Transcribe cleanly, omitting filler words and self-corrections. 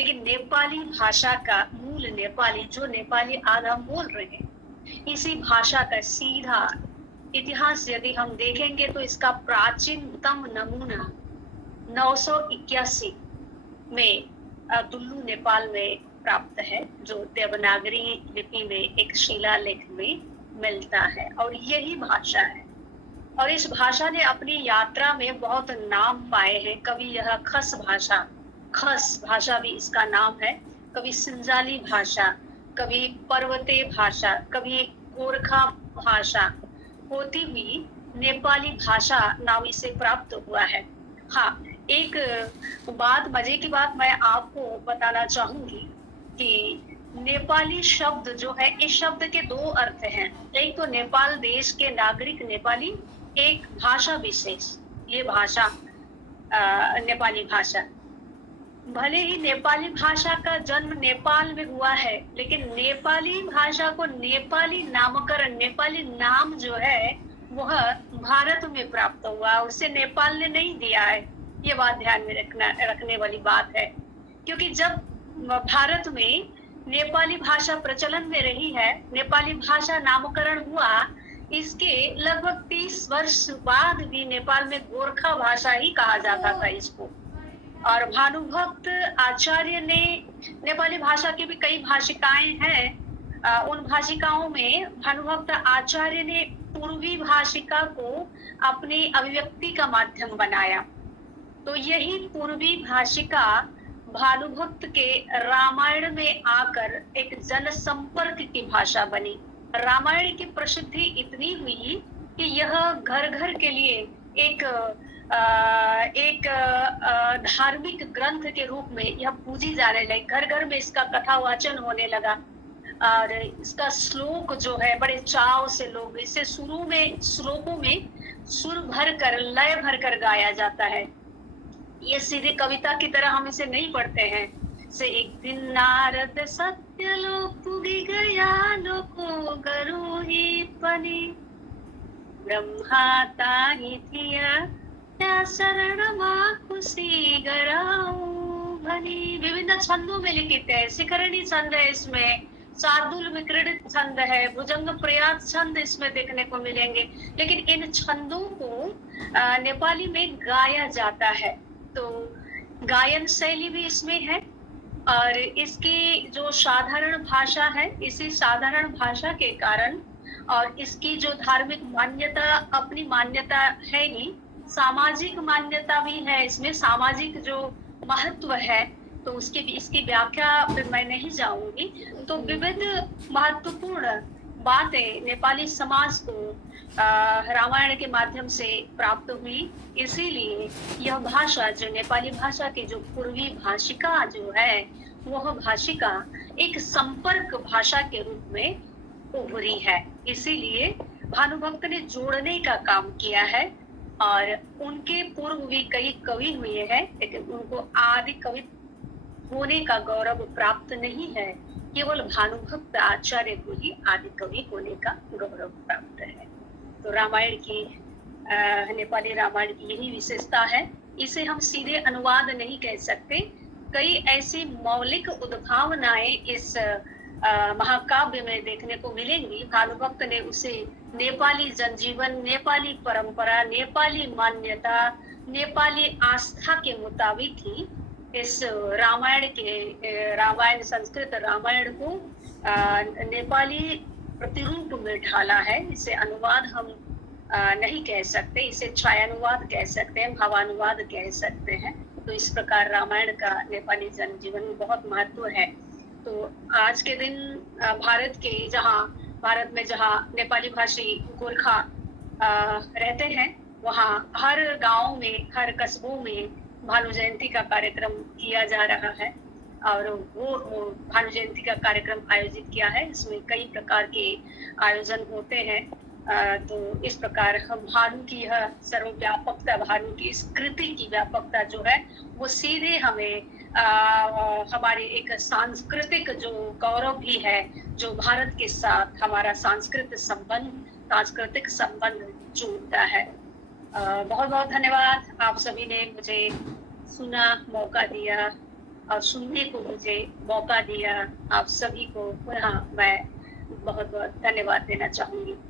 लेकिन नेपाली भाषा का मूल नेपाली, जो नेपाली आज हम बोल रहे हैं, इसी भाषा का सीधा इतिहास यदि हम देखेंगे तो इसका प्राचीनतम नमूना 981 में दुल्लू नेपाल में प्राप्त है, जो देवनागरी लिपि में एक शिलालेख में मिलता है, और यही भाषा है। और इस भाषा ने अपनी यात्रा में बहुत नाम पाए हैं। कभी यह खस भाषा भी इसका नाम है, कभी सिंजाली भाषा, कभी पर्वते भाषा, कभी गोरखा भाषा होती हुई नेपाली भाषा नाम इसे प्राप्त हुआ है। हाँ, एक बात, मजे की बात मैं आपको बताना चाहूंगी कि नेपाली शब्द जो है, इस शब्द के दो अर्थ हैं। एक तो नेपाल देश के नागरिक नेपाली, एक भाषा विशेष, ये भाषा नेपाली भाषा। भले ही नेपाली भाषा का जन्म नेपाल में हुआ है, लेकिन नेपाली भाषा को नेपाली नामकरण, नेपाली नाम जो है वह भारत में प्राप्त हुआ, उसे नेपाल ने नहीं दिया है। ये बात ध्यान में रखने वाली बात है, क्योंकि जब भारत में नेपाली भाषा प्रचलन में रही है, नेपाली भाषा नामकरण हुआ, इसके लगभग 30 वर्ष बाद भी नेपाल में गोरखा भाषा ही कहा जाता था इसको। और भानुभक्त आचार्य ने, नेपाली भाषा की भी कई भाषिकाएं हैं, उन भाषिकाओं में भानुभक्त आचार्य ने पूर्वी भाषिका को अपनी अभिव्यक्ति का माध्यम बनाया। तो यही पूर्वी भाषिका भानुभक्त के रामायण में आकर एक जनसंपर्क की भाषा बनी। रामायण की प्रसिद्धि इतनी हुई कि यह घर घर के लिए एक धार्मिक ग्रंथ के रूप में यह पूजी जाने लगी। घर घर में इसका कथा वाचन होने लगा, और इसका श्लोक जो है बड़े चाव से लोग इसे शुरू में श्लोकों में सुर भर कर, लय भर कर गाया जाता है। ये सीधे कविता की तरह हम इसे नहीं पढ़ते हैं। से एक दिन नारद सत्यलोक पुगी गया, लोको गरु ही पनी, ब्रह्मा ताहि थिया त्या शरण मा खुशी गराऊ भनी। विभिन्न छंदों में लिखित है। शिखरणी छंद है इसमें, शार्दुल विक्रीडित छंद है, भुजंग प्रयास छंद इसमें देखने को मिलेंगे। लेकिन इन छंदों को नेपाली में गाया जाता है, तो गायन शैली भी इसमें है। और इसकी जो साधारण भाषा है, इसी साधारण भाषा के कारण और इसकी जो धार्मिक मान्यता, अपनी मान्यता है ही, सामाजिक मान्यता भी है इसमें। सामाजिक जो महत्व है तो इसकी व्याख्या फिर मैं नहीं जाऊंगी। तो विविध महत्वपूर्ण बातें नेपाली समाज को रामायण के माध्यम से प्राप्त हुई। इसीलिए यह भाषा, जो नेपाली भाषा की जो पूर्वी भाषिका जो है, वह भाषिका एक संपर्क भाषा के रूप में उभरी है। इसीलिए भानुभक्त ने जोड़ने का काम किया है, और उनके पूर्व भी कई कवि हुए हैं, लेकिन उनको आदि कवि होने का गौरव प्राप्त नहीं है। केवल भानुभक्त आचार्य को ही आदि कवि होने का गौरव प्राप्त है। तो रामायण की, नेपाली रामायण की यही विशेषता है। इसे हम सीधे अनुवाद नहीं कह सकते। कई ऐसी मौलिक उद्भावनाएं इस महाकाव्य में देखने को मिलेंगी। भानुभक्त ने उसे नेपाली जनजीवन, नेपाली परंपरा, नेपाली मान्यता, नेपाली आस्था के मुताबिक ही इस रामायण संस्कृत रामायण को नेपाली प्रतिरूप में ढाला है। इसे अनुवाद हम नहीं कह सकते, इसे छायानुवाद कह सकते हैं, भावानुवाद कह सकते हैं। तो इस प्रकार रामायण का नेपाली जनजीवन में बहुत महत्व है। तो आज के दिन भारत में जहाँ नेपाली भाषी गोरखा रहते हैं, वहाँ हर गांव में, हर कस्बों में भानु जयंती का कार्यक्रम किया जा रहा है। और वो भानु जयंती का कार्यक्रम आयोजित किया है। इसमें कई प्रकार के आयोजन होते हैं। तो इस प्रकार हम भानु की यह सर्वव्यापकता, भानु की इस कृति की व्यापकता जो है, वो सीधे हमें हमारी एक सांस्कृतिक जो गौरव भी है, जो भारत के साथ हमारा सांस्कृतिक संबंध जोड़ता है। बहुत बहुत धन्यवाद। आप सभी ने मुझे सुना, मौका दिया, और सुनने को मुझे मौका दिया। आप सभी को पुनः मैं बहुत बहुत धन्यवाद देना चाहूंगी।